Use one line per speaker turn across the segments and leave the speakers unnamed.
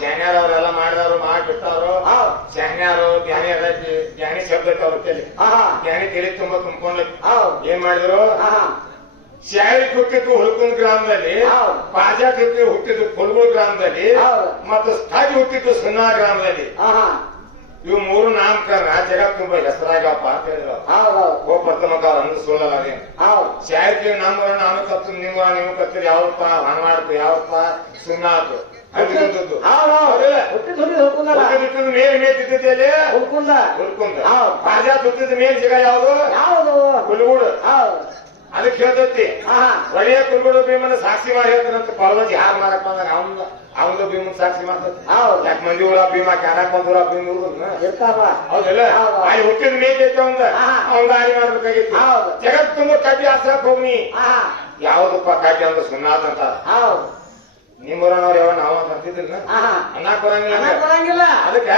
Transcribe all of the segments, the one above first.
ಅವರೆಲ್ಲ ಮಾಡಿದವರು ಮಾಡಿ ಬಿಟ್ಟಾರು
ಹೌದ್
ಶಾನ್ಯಾರು ಜ್ಞಾನಿ ಜ್ಞಾನಿ ಶಬ್ದ ಅವ್ರ ತಲೆ ಜ್ಞಾನಿ ತಲೆ ತುಂಬಾ ತುಂಬ್ಕೊಂಡೈತಿ
ಹೌದ್
ಏನ್ ಮಾಡಿದ್ರು? ಶಾಲೆ ಹುಟ್ಟಿದ್ದು ಹುಡುಕುನ್ ಗ್ರಾಮದಲ್ಲಿ
ಪಾಜಾ
ಕೃತಿ ಹುಟ್ಟಿದ್ದು ಕುಲ್ಗುಳ್ ಗ್ರಾಮದಲ್ಲಿ. ಮತ್ತು ಸ್ಥಾಯಿ ಹುಟ್ಟಿದ್ದು ಸುನ್ನಾ ಗ್ರಾಮದಲ್ಲಿ. ಇವು ಮೂರು ನಾಮಕರಣ. ಜಗತ್ ತುಂಬಾ ಹೆಸರಾಗಪ್ಪ ಅಂತ ಹೇಳಿದ್ರು. ಓ ಪ್ರಥಮಕ ಅಂದು ಸುಳ್ಳಲ್ಲ ಅದೇನು
ಹೌದ್
ಶಾಯಕ್ಕೆ ನಮ್ಮ ನಾನು ಕತ್ತು ನಿಮ್ಮ ನೀವು ಕತ್ತಿರಿ ಯಾವಪ್ಪ ಹಣವಾಡ್ತು ಯಾವಪ್ಪ ಸುನ್ನಾತು ಹಂಗಿದ್ದದ್ದು
ಹೌದ್ ಹೌದ್
ಹುಟ್ಟಿದ್ದು ಮೇಲೆ ಮೇತಿದ್ದಲ್ಲಿ ಅಲ್ಲಿ.
ಹುಡ್ಕೊಂಡ
ಹುಡ್ಕೊಂಡ
ಹೌದ್.
ಪಾಜಾತ್ ಮೇಲ್ ಜಾಗ ಯಾವುದು?
ಯಾವುದು?
ಕುಲ್ಗುಡು.
ಹೌದ್
ಅದಕ್ಕೆ ಹೇಳ್ತೈತಿ ಒಳ್ಳೆಯ ಕುಲ್ಗುಡು ಭೀಮನ ಸಾಕ್ಷಿ ಮಾಡಿ ಹೇಳ್ತಾನಂತ ಪರವಾಗಿ ಯಾರು ಮಾಡಕ್ ಬಂದಾಗ ಅವನ ಅವನ ಭೀಮನ್ ಸಾಕ್ಷಿ ಮಾಡ್ತೈತಿ.
ಹೌದ್.
ಯಾಕೆ ಮಂದಿ ಊರ ಭೀಮ ಕ್ಯಾನಕ್ ಬಂದೂರ ಭೀಮ
ಇರ್ತಾರ
ಹೌದಲ್ಲ?
ಹೌದು.
ಅಲ್ಲಿ ಹುಟ್ಟಿದ ಮೇಲ್ ಐತೆ ಅವಂದ. ಅವನ್ ದಾರಿ ಮಾಡ್ಬೇಕಾಗಿತ್ತು. ಜಗತ್ ತುಂಬ ಕಡ್ಡಿ ಹಾಸಕ್
ಹೋಗಿ
ಯಾವ್ದಪ್ಪ ಕಡ್ಡಿ ಅಂದ್ರೆ ಸುನ್ನಾದಂತ ಅಂತ
ಹೌದ್
ನಿಮ್ಮೂರನವ್ರು ಯಾವ ನಾವು ಅಂತ ಅಂತಿದ್ದಿಲ್ಲ ಅನ್ನಕ್ ಬರಂಗಿಲ್ಲ
ಬರಂಗಿಲ್ಲ
ಅದಕ್ಕೆ.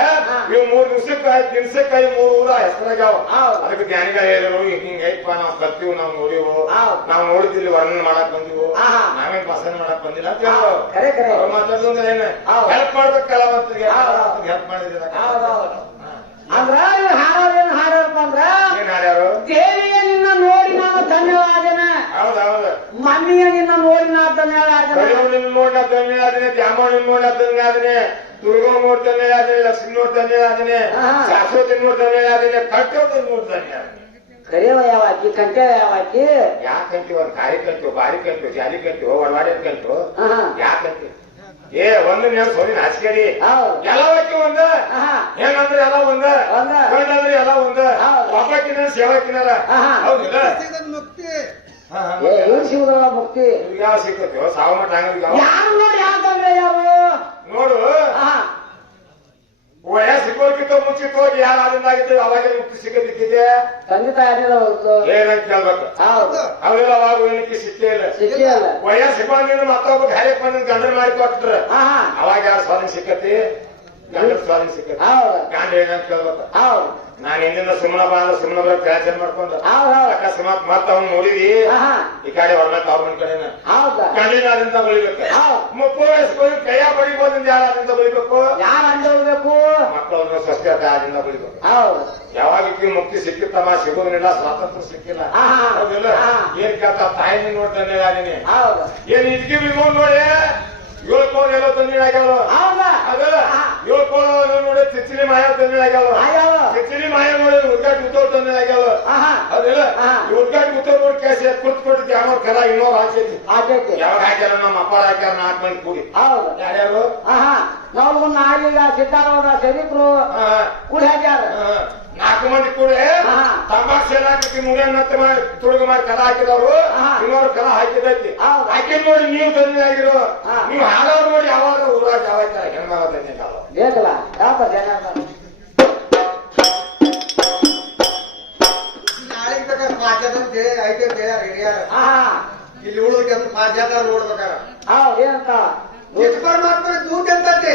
ಇವ್ ಮೂರ್ ದಿವ್ಸಕ್ಕಾಯಿ ದಿನ್ಸಕ್ಕಾಯಿ ಮೂರ್ ಊರ ಹೆಸರಾಗ್ಯಾವ. ಅದಕ್ಕೆ ಜ್ಞಾನಿಗಳು ಹೇಳಿದ್ರು ಹಿಂಗ ಐತಪ್ಪ ನಾವು ಕಲ್ತೀವಿ ನಾವು ನೋಡಿವು. ನಾವು ನೋಡಿದ್ದಿಲ್ಲ ವರ್ಣನೆ ಮಾಡಕ್ ಬಂದಿವು. ನಾವೇನ್ ಭಾಷಣ ಮಾಡಕ್ ಬಂದಿಲ್ಲ ಅಂತ. ಹೇಳಿದ್ರು ಮಾತಾಡೋದು ಏನ. ಹೆಲ್ಪ್ ಮಾಡ್ಬೇಕು ಕಲಾವಂತರಿಗೆ. ಹೆಲ್ಪ್ ಮಾಡಿದ್ರೆ.
ಅಂದ್ರ ಹಾಡಪ್ಪ ಅಂದ್ರ
ಏನ್ ಹಾಡ್ಯಾರು
ಧನ್ಯವಾದನ.
ಹೌದೌದು.
ಮಮ್ಮಿಯ ನಿನ್ನ ನೋಡಿ ನಾನು ಧನ್ಯವಾದನ
ಕರಿಯವ್ವನ ನೋಡ ಧನ್ಯವಾದನೆ ದ್ಯಾಮವ್ವನ ನೋಡ ಧನ್ಯವಾದನೆ ದುರ್ಗವ್ವ ನೋಡ್ ಧನ್ಯವಾದನೆ ಲಕ್ಷ್ಮಿ ನೋಡ್ ಧನ್ಯವಾದನೆ. ಶಾಶ್ವತಿ ನೋಡ್ ಧನ್ಯವಾದನೆ ಕಟ್ಟೋದ ನೋಡ್ ಧನ್ಯವಾದನೆ
ಕರೆಯವ ಯಾವಾಕಿ ಕಂಟೆ ಯಾವಾಕಿ?
ಯಾಕೆ ಒಂದ್ ಕಾರಿ ಕಲ್ತು ಬಾರಿ ಕಲ್ತೀವಿ ಜಾಲಿ ಕಲ್ತೀವಿ ಒಡವಾಡಿ ಕಲ್ತು? ಯಾಕೆ ಏ ಒಂದು ನೆನಪು ಹೋಗಿ ನಾಚಿಕೆಡಿ ಎಲ್ಲ ವ್ಯಕ್ತಿ ಒಂದ
ಆಹಾ
ಏನಂದ್ರೆ ಎಲ್ಲ ಒಂದ
ಒಂದ.
ಗಂಡಂದ್ರೆ ಎಲ್ಲ ಒಂದ
ಹೌದು.
ಒಬ್ಬಕ್ಕಿನ ಸೇವಕಿನರ. ಹೌದಿಲ್ಲ
ಮುಕ್ತಿ?
ಇವ್ರು ಶಿವದವ ಮುಕ್ತಿ?
ಯಾವ ಸಿಕ್ಕತ್ತೀವೋ ಸಾವು ಮಟ್ಟ
ಯಾರು ನೋಡಿ ಯಾಕಂದ್ರೆ ಯಾರು?
ನೋಡು.
ಆಹಾ
ವಯಸ್ಸು ಸಿಗೋಕ್ಕಿಂತ ಯಾರು ಆಗಿದ್ದೇವೆ ಅವಾಗ ಮುಕ್ತಿ ಸಿಗದಿಕ್ಕಿದೆ
ತಂದೆ ತಾಯಿಲ್ಲ ಹೊರತು
ಏನಂತ ಕೇಳ್ಬೇಕು
ಹೌದು.
ಅವೆಲ್ಲ ಅವಾಗ ಏನಕ್ಕೆ ಸಿಕ್ಕೇ ಇಲ್ಲ?
ಸಿಕ್ಕೇ ಇಲ್ಲ.
ವಯಸ್ಸು ಸಿಗೋಂಗಿನ ಮತ್ತೊಬ್ಬ ಹ್ಯಾಕ್ ಬಂದ ಗಂಡನ ಮಾಡಿ ಕೊಟ್ರ
ಆಹಾ
ಅವಾಗ ಯಾರು ಸ್ವಾಧೀನ ಸಿಕ್ಕತಿ? ಗಂಡನ ಸ್ವಾಧೀನ ಸಿಕ್ಕತಿ.
ಹೌದು.
ಗಂಡ ಏನಂತ ಕೇಳ್ಬೇಕು
ಹೌದು.
ನಾನು ಹಿಂದಿನ ಸುಮ್ಮನ ಬಾ ಅಂದ್ರೆ ಸುಮ್ಮನ ಬರ ಮಾಡ್ಕೊಂಡು ಮಾಡ್ಕೊಂಡ
ಹೌದು
ಅಕಸ್ಮಾತ್ ಮತ್ತ ಅವ್ನು ನೋಡಿದಿ ಈ ಕಡೆ ಹೊರಮೆ ಅವ್ರ ಕಡೆನ.
ಹೌದ? ಉಳಿಬೇಕು
ಮುಪ್ಪು ವಯಸ್ಸು ಕೈಯ ಬಳಿಬೋದಿಂದ ಯಾರಾದ್ರಿಂದ ಬಳಿಬೇಕು?
ಯಾರು ಅಂದೋಗ್ಬೇಕು
ಮಕ್ಕಳನ್ನ ಸ್ವಸ್ಥತೆ ಆದ್ರಿಂದ ಬಳಿಬೇಕು? ಯಾವಾಗ ಮುಕ್ತಿ ಸಿಕ್ಕಿತ್ತಮ್ಮ ಸಿಗೋದಿಲ್ಲ ಸ್ವಾತಂತ್ರ್ಯ ಸಿಕ್ಕಿಲ್ಲ. ಏನ್ ಕೇಳ್ತಾ ತಾಯಿನ ನೋಡ್ತಾನೆ ಯಾರಿನಿ? ಏನ್ ಇದ್ಗಿ ನೋಡಿ? ಏಳು ಕೋಲ್ ಎಲ್ಲ
ಹೌದ?
ಅದಲ್ಲ ನೋಡಿ ಚಿಚ್ಚಿಲಿ ಮಾಯ ತಂದಿನ ಆಗ್ಯಾವ
ಆಗ್ಯಾವ.
ಮಾಯಾ ನೋಡಿ ಹುಡ್ಗಾಟ್ ಉತ್ತವ್ ತಂದೆ ಆಗ್ಯಾವ
ಆಹಾ
ಹುಡ್ಗಾಟ್ ಉತ್ತವ್ ನೋಡಿ ಕೇಸ ಕುರ್ತ್ ಕೊಟ್ಟಿದ್ದು ಯಾವ ಕರ ಇನ್ನೋರು ಹಾಕೈತಿ
ಆಗೈತಿ
ಯಾವಾಗ ಹಾಕ್ಯಾರ ನಮ್ಮ ಅಪ್ಪ ಹಾಕ್ಯಾರ ನಾಲ್ಕು ಮಂದಿ ಕೂಡಿ
ಹೌದು
ಯಾರ್ಯಾರು
ನಾವು ನಾಳಿಗ ಸಿದ್ದಾರೂಢ ಶರೀಫ್ರು ಕೂಡಿ ಹಾಕ್ಯಾರ.
ನಾಲ್ಕು ಮಂದಿ ಕೂಡ. ತಂಬಾಕ್ ಸೇನಾಕಿ ಮುರಿಯನ್ನತ್ತ ಮಾಡಿ ತುಡುಗ ಮಾಡಿ ಕಲ ಹಾಕಿದವರು. ಇನ್ನೊಂದು ಕಲ ಹಾಕಿದೈತಿ. ಹಾಕಿದ್ ನೋಡಿ ನೀವು ತಂದೆ
ಆಗಿರೋ
ನೀವು ಹಾಗಾದ್ರು ನೋಡಿ ಯಾವಾಗ ಊರಾಗ ಯಾವಾಗ ಹೆಣ್ಮಗ ತಂದಿಲ್ಲ
ಬೇಕಲ್ಲ ಯಾಕ ಜನ
ನಾಳೆಗೆ ಬೇಕಾದ್ರೆ ಪಾಚದಂತೆ ಐತೆ ಬೇರೆ ರೆಡಿಯಾರ
ಆಹಾ
ಇಲ್ಲಿ ಉಳಿದಕ್ಕೆ ಅಂತ ಪಾಚದ ನೋಡ್ಬೇಕಾರ
ಹೌದು ಏನಂತ
ಎಷ್ಟು ಪರಮಾತ್ಮ ದೂತ ಅಂತಂತೆ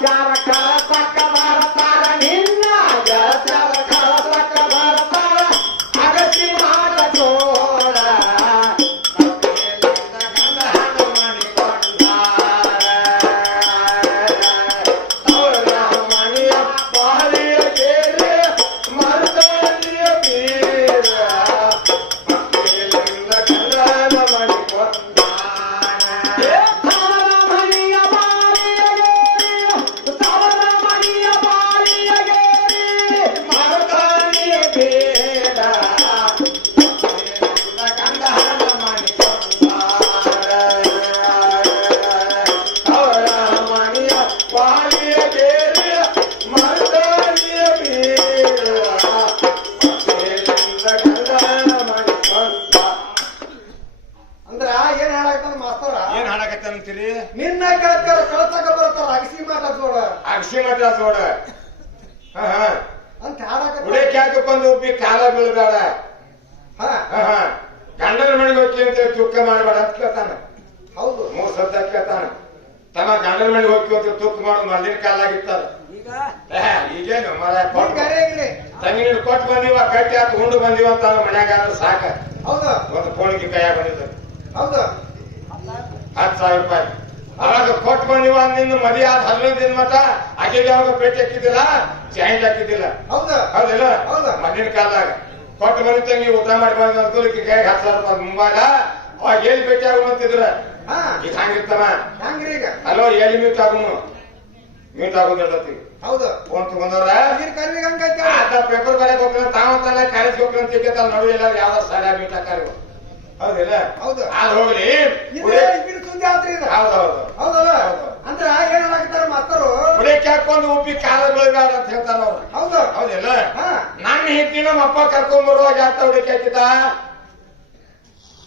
God ಗಂಡನ
ಮನೆಗೆ ಹೋಗಿ ಅಂತ ತೂಕ ಮಾಡೋದು ಮೊದಲಿನ
ಈಗ?
ಏ, ಈಗೇನು ಮರ
ನೀನ್ ಗಾಡಿ ಆಗಿರಿ
ತಂಗಿ ಕೊಟ್ಟು ಬಂದಿವ ಕಟ್ಟಿ ಹಾಕಿ ಉಂಡು ಬಂದಿವ ಅಂತ ಮನ್ಯಾಗ ಆದ್ರೆ ಸಾಕ.
ಹೌದು.
ಒಂದು ಫೋನಿಗೆ ಕೈಯಾಗ ಬಂದಿದ್ದ.
ಹೌದು.
ಹತ್ತು ಸಾವಿರ ರೂಪಾಯಿ. ಅವಾಗ ಕೊಟ್ಟು ಬಂದಿವ ನಿನ್ನ ಮದಿ ಆದ ಹದಿನೈದು ದಿನ ಮಟ ಆಕೆಗೆ ಯಾವಾಗ ಪೇಟೆ ಹಾಕಿದ್ದಿಲ್ಲ? ಜಾಯಿಂಟ್ ಹಾಕಿದ್ದಿಲ್ಲ.
ಹೌದು.
ಹೌದಿಲ್ಲ?
ಹೌದು.
ಮೊದಲಿನ ಕಾಲದಾಗ. ಕೊಟ್ಟು ಬಂದಿದ್ದಂಗೆ ತಂಗಿ ಊಟ ಮಾಡಿ ಬಂದ ಅನುಕೂಲಕ್ಕೆ ಕೈಗೆ ಹತ್ತು ಸಾವಿರ ರೂಪಾಯಿ ಮುಂಬಾಗ ಅವಾಗ ಎಲ್ಲಿ ಭೇಟಿ ಆಗುವಂತಿದ್ರ
ಹಾ.
ಈಗ ಹಂಗಿರ್ತಾನ
ಹಂಗ್ರಿ ಈಗ.
ಅಲೋ ಎಲ್ಲಿ ಮ್ಯೂಟ್ ಆಗುನು? ಮೀಟ್ ಆಗುದು ಇರ್ತತಿ
ಹೌದು.
ಫೋನ್ ತಗೊಂಡವ್ರ? ಪೇಪರ್ ಬರೆಯಕ್ ಹೋಗ್ತಾನ ತಾವಂತಲ್ಲ ಕಾಲೇಜ್ ಹೋಗ್ತಾನ ತಿಕ್ಕತ್ತಲ್ಲ ನಡುವೆ ಎಲ್ಲಾರು ಯಾವ್ದಾರು ಸಾಲ ಮೀಟ್ ಹಾಕಾರಿ ಹೌದಿಲ್ಲ?
ಹೌದು.
ಅದು ಹೋಗ್ಲಿ.
ಇದು. ಇದು
ಹೌದೌದು
ಹೌದಲ್ಲ?
ಹೌದು.
ಅಂದ್ರ ಏನ್
ಉಳಿಕ್ ಹಾಕೊಂಡು ಉಪ್ಪಿ ಕಾಲ ಬೀಳ್ಬೇಡ ಅಂತ ಹೇಳ್ತಾರ ಅವ್ರು.
ಹೌದು.
ಹೌದಿಲ್ಲ?
ಹಾ.
ನನ್ನ ಹೆಂಡತಿ ನಮ್ಮ ಅಪ್ಪ ಕರ್ಕೊಂಡ್ ಬರುವಾಗ ಯಾತ ಹುಡುಕಿ ಹಾಕಿದ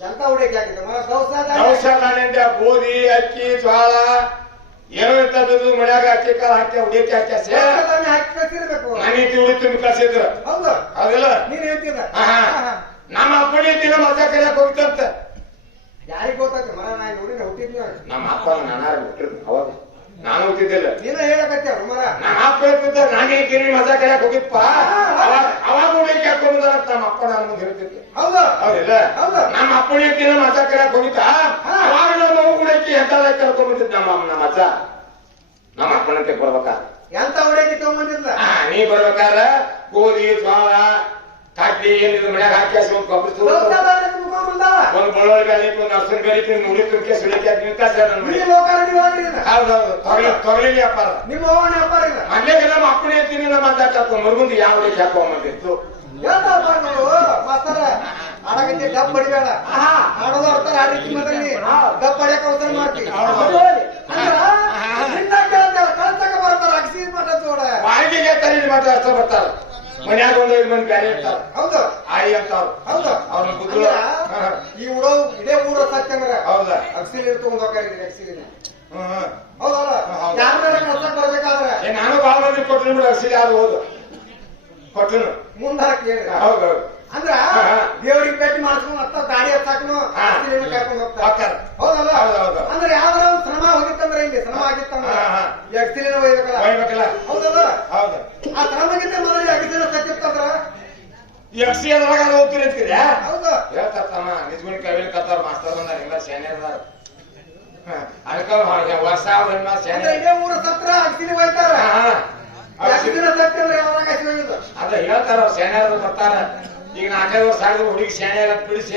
ಎಂತ ಹುಡುಗಿ ಹಾಕಿದ್ದೆ ಮರ ದವಸ
ನಾನಿಂದ ಗೋಧಿ ಅಕ್ಕಿ ಜ್ವಾಳ ಏನೋ ಇರ್ತದ ಮನ್ಯಾಗ ಅಕ್ಕಿ ಕಾಳು ಹಾಕಿ ಹುಡುಕಿ ಹಾಕ್ಯಾಸೆ
ಹಾಕಿ ಕಳ್ಸಿರ್ಬೇಕು.
ನನ್ನ ಹೆಂಡತಿ ಉಳಿ ತುಂಬಿ ಕಳ್ಸಿದ್ರು.
ಹೌದು.
ಹೌದಿಲ್ಲ?
ನೀನ್ ಹೇಳ್ತಿದ್ದ.
ನಮ್ಮ ಅಪ್ಪಣಿ ತಿನ್ನ ಮಜಾ ಕರಿಯಕ್ ಹೋಗ್ತಂತ.
ಯಾರಿಗ್ ಗೊತ್ತೈತೆ ಮರ ನಾ ನೋಡಿನ ಹುಟ್ಟಿದ್ವಿ
ನಮ್ಮ ಅಪ್ಪ ನಾನಾರ ಬಿಟ್ಟಿರ್ತೀನಿ ಅವಾಗ. ನಾನು ಹೋಗ್ತಿದ್ದಿಲ್ಲ
ನೀನು ಹೇಳಕತ್ತೆ ಮರ.
ನಾ ಹೇಳ್ತಿದ್ದ ನಾನೇ ಕಿರಿ ಮಜಾ ಕರಿಯಕ್ ಹೋಗಿಪ್ಪ. ಅವಾಗ ಹುಡುಗಿ ಹಾಕೊಂಡ್ ನಮ್ಮ ಅಪ್ಪ ನಾನು ಮುಂದೆ ಹೇಳ್ತಿದ್ದೆ
ಹೌದು.
ಹೌದಿಲ್ಲ?
ಹೌದು.
ನಮ್ಮ ಅಪ್ಪನ ಕಿರಿ ಮಜಾ ಕರಿಯಕ್ ಹೋಗಿದ್ದ. ಅವಾಗ ನಮ್ಮ ಹುಡುಗಿ ಎಂತಾದ ಕರ್ಕೊಂಡ್ಬಿಟ್ಟಿದ್ ನಮ್ಮ ನಮ್ಮ ಅಜ್ಜ ನಮ್ಮ ಅಪ್ಪನಂತೆ ಬರ್ಬೇಕಾ?
ಎಂತ ಹುಡುಗಿ ತಗೊಂಬಂದಿಲ್ಲ
ಹಾ ನೀ ಬರ್ಬೇಕಾದ್ರೆ ಗೋಧಿ ಜೋಳ ಕಡ್ಡಿ ಏನಿದ್ರು ಮನ್ಯಾಗ ಹಾಕಿ ಗೊಬ್ಬರ
ಬಂದಾವ
ಒಂದು ಬಳ್ಳೊಳ್ಳಿ ಬ್ಯಾಲಿ ಒಂದು ಅರ್ಸನ್ ಬ್ಯಾಲಿ ನುಡಿ ತುಮ್ಕೆ ಸುಳಿಕೆ ನಿಂತ ಸರ್ ನನ್ನ
ನೀ
ಮನೆ
ಲೋಕಾರಣ್ಯ ಒಳಗ್ರಿ ಇದು.
ಹೌದೌದು. ತೊಗಲಿ ತೊಗಲಿ ವ್ಯಾಪಾರ.
ನಿಮ್ಮ ಅವನ ವ್ಯಾಪಾರ ಇಲ್ಲ
ಮೊದ್ಲೇಗೆ ನಮ್ಮ ಅಪ್ಪನೇ ಎತ್ತೀನಿ ನಮ್ಮ ಮರುಗುಂದು ಯಾವ ಹುಡುಗಿ ಹಾಕೊಂಬಂದಿತ್ತು
ಹೇಳ್ತಾರಪ್ಪ ನೀವು. ಮಾಸ್ತರ ಆಡಕತ್ತಿ ಡಬ್ ಬಡಿಬೇಡ ಆಡೋದು ಆಡ್ತಾರ ಆ ರೀತಿ ಮಾತಾಡಿ ಡಬ್ ಬಡಿಯಕ ಅವಸರ ಮಾಡ್ತೀವಿ. ಅಂದ್ರ ಕಳ್ಸಕ ಬರ್ತಾರ ಜೋಡ
ಬಾಯಿಗೆ ತರಿ ಮಾತ್ರ ಅಷ್ಟ ಬರ್ತಾರ ಮನ್ಯಾಗ ಒಂದ್ ಐದು ಮಂದಿ ಬ್ಯಾರೆ ಇರ್ತಾರ.
ಹೌದು
ಆಯಿ ಅಂತಾರ.
ಹೌದು
ಅವ್ರ
ಅಂದ್ರ ಈ ಉಡೋ ಇದೇ ಊರ ಸತ್ಯಂದ್ರ
ಹೌದಾ?
ತಗೊಂಡ್. ಹೌದಲ್ಲ?
ಹೌದು.
ಯಾರ ಮೇಲೆ ಕಳ್ಸಕ್ ಬರ್ಬೇಕಾದ್ರೆ?
ನಾನು ಬಾಳ ಮಂದಿ ಕೊಟ್ಟಿನ ಬಿಡ ಅಕ್ಸಿಲಿ ಯಾರು ಹೋದು ಕೊಟ್ಟನು
ಮುಂದ ಹಾಕಿ ಅಂದ್ರ. ದೇವ್ರಿಗೆ ಭೇಟಿ ದಾಡಿ ಅತ್ತ ಗಾಡಿ ಹತ್ತಾಕನು ಕರ್ಕೊಂಡು ಹೋಗ್ತಾರೆ. ಹೌದಲ್ಲ
ಹೌದು, ಹೌದು.
ಅಂದ್ರೆ ಯಾವ್ದಾರ ಒಂದು ಶ್ರಮ ಹೋಗಿತ್ತಂದ್ರೆ ಇಲ್ಲಿ ಶ್ರಮ ಆಗಿತ್ತಂದ್ರ ಅಗಸಿಲಿನ ಒಯ್ಬೇಕಲ್ಲ ಹೌದಲ್ಲ
ಹೌದು.
ಆ ಸಿನಿಮಾಗಿಂತ ಮೊದಲು ಅಗಸಿನ ಸತ್ತಿತ್ತಂದ್ರ?
ಎಫ್ ಸಿ ಅದ್ರಾಗ ಅದು ಹೋಗ್ತೀರಿ ಅಂತೀರಿ
ಹೌದು.
ಹೇಳ್ತಾರ ತಮ್ಮ ನಿಜ್ಗುಣಿ ಕವಿಲ್ ಕತ್ತಾರ ಮಾಸ್ತರ್ ಬಂದಾರ ಇಲ್ಲ ಸೇನೆ ಅದಾರ ಅದಕ್ಕೆ ವರ್ಷ ಸೇನೆ.
ಊರ ಸತ್ರ ಅಗಸಿನ ಒಯ್ತಾರ
ಹಾ, ದಿನ ಅವ್ರ್ ಸಿ-
ಅಗಸಿನ ಸತ್ಯ ಅಂದ್ರೆ ಯಾವಾಗ
ಅದ ಹೇಳ್ತಾರ ಸೇನೆ ಬರ್ತಾರ ಈಗ ನಾಲ್ಕೈದು ವರ್ಷ ಆಗಿದ್ರು ಹುಡುಗಿ ಸೇನೆ ಅಂತ ಬಿಡಿಸಿ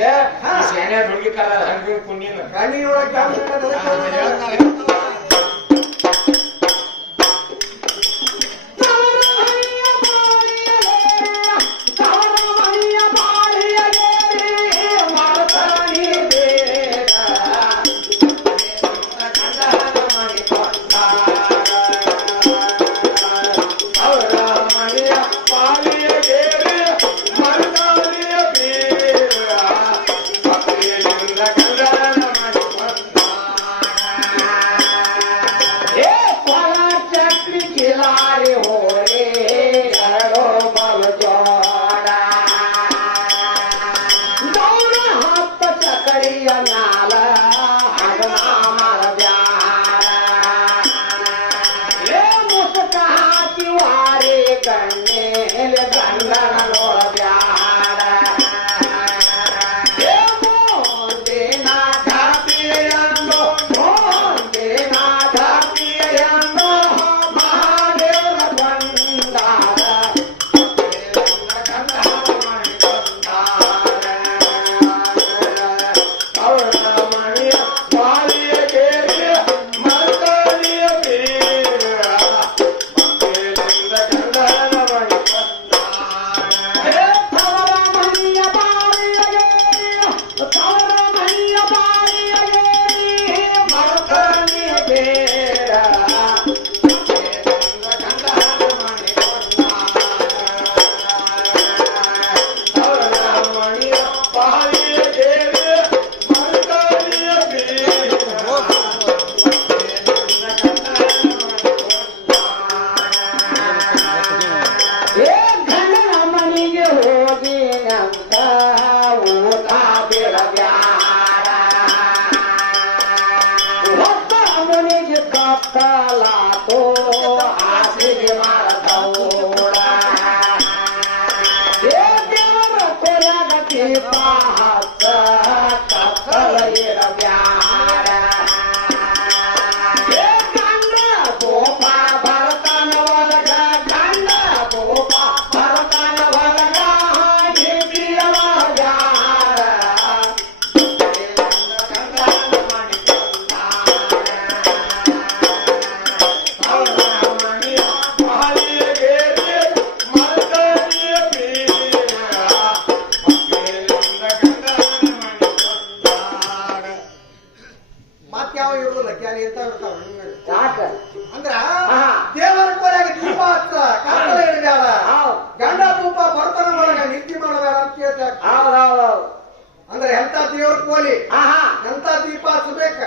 ಅಂದ್ರೆ
ಎಂತ ದೇವ್ರ ಕೋಲಿ? ಆಹಾ. ಎಂತ ದೀಪ
ಹಚ್ಚಬೇಕ?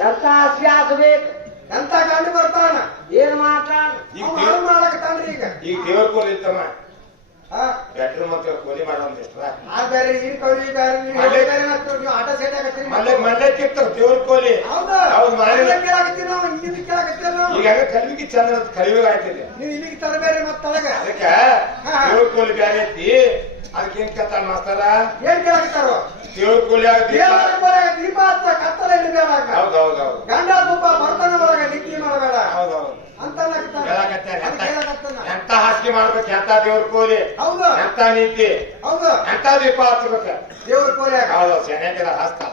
ಎಂತ ಹಸಿ ಹಾಕಬೇಕು?
ಎಂತ ಗಂಡು ಬರ್ತಾನ?
ಏನ್ ಮಾತಾಡ?
ಈಗ ದೇವ್ರ
ಮಾಡ್ಲಾಕತ್ತಾನ್ರಿ ಈಗ.
ಈ ದೇವ್ರ ಕೋಲಿ ಇತ್ತಮ್ಮ ಬೆಟ್ರ್ ಮತ್ತೆ ಕೋಲಿ ಮಾಡೋದ್ ಎಷ್ಟ
ಆ ಬೇರೆ ಈ ಕೋಲಿ ಬೇರೆ ನೀವು ಬೇರೆ ನೀವು ಆಟ ಸೈಡ್
ಮಲ್ಲೆ ಮಲ್ಲೆ ದೇವ್ರ ಕೋಲಿ.
ಹೌದಾ?
ಅವ್ರು ಮನೆ
ಕೇಳಾಕತ್ತೀವಿ ನಾವು ಹಿಂದಿನ ಕೇಳಾಕತ್ತೀವಿ ನಾವು.
ಕಲ್ವಿಗೆ ಚಂದ್ರ ಕಲಿವಿಗೆ ಆಯ್ತಿದೆ
ನೀವು ಇಲ್ಲಿಗೆ ತರಬೇರಿ ಮತ್ತೆ
ಅದಕ್ಕೆ ದೇವ್ರ ಕೋಲಿ ಬೇರೆ ಐತಿ. ಅದಕ್ಕೆ ಏನ್ ಕತ್ತ ಮಾಸ್ತರ?
ಏನ್ ಕೇಳಾಕತ್ತಾರೋ ದೀಪ. ಹಚ್ಚ ಕತ್ತಲ ಗಂಡ ತುಪ್ಪ ಬರ್ತನ ಒಳಗ ನಿಕ್ಕಿ ಮಾಡಬೇಡ ಅಂತ
ಎಂತ ಹಾಸಿಗೆ ಮಾಡ್ಬೇಕು ಎಂತ ದೇವ್ರ ಕೋಲಿ
ಹೌದು.
ಎಂತ ನೀತಿ?
ಹೌದು.
ಎಂತ ದೀಪ ಹಚ್ಬೇಕ?
ದೇವ್ರ ಕೋಲಿ
ಹೌದು ಚೆನ್ನಾಗಿರ ಹಾಸ್ತಾರ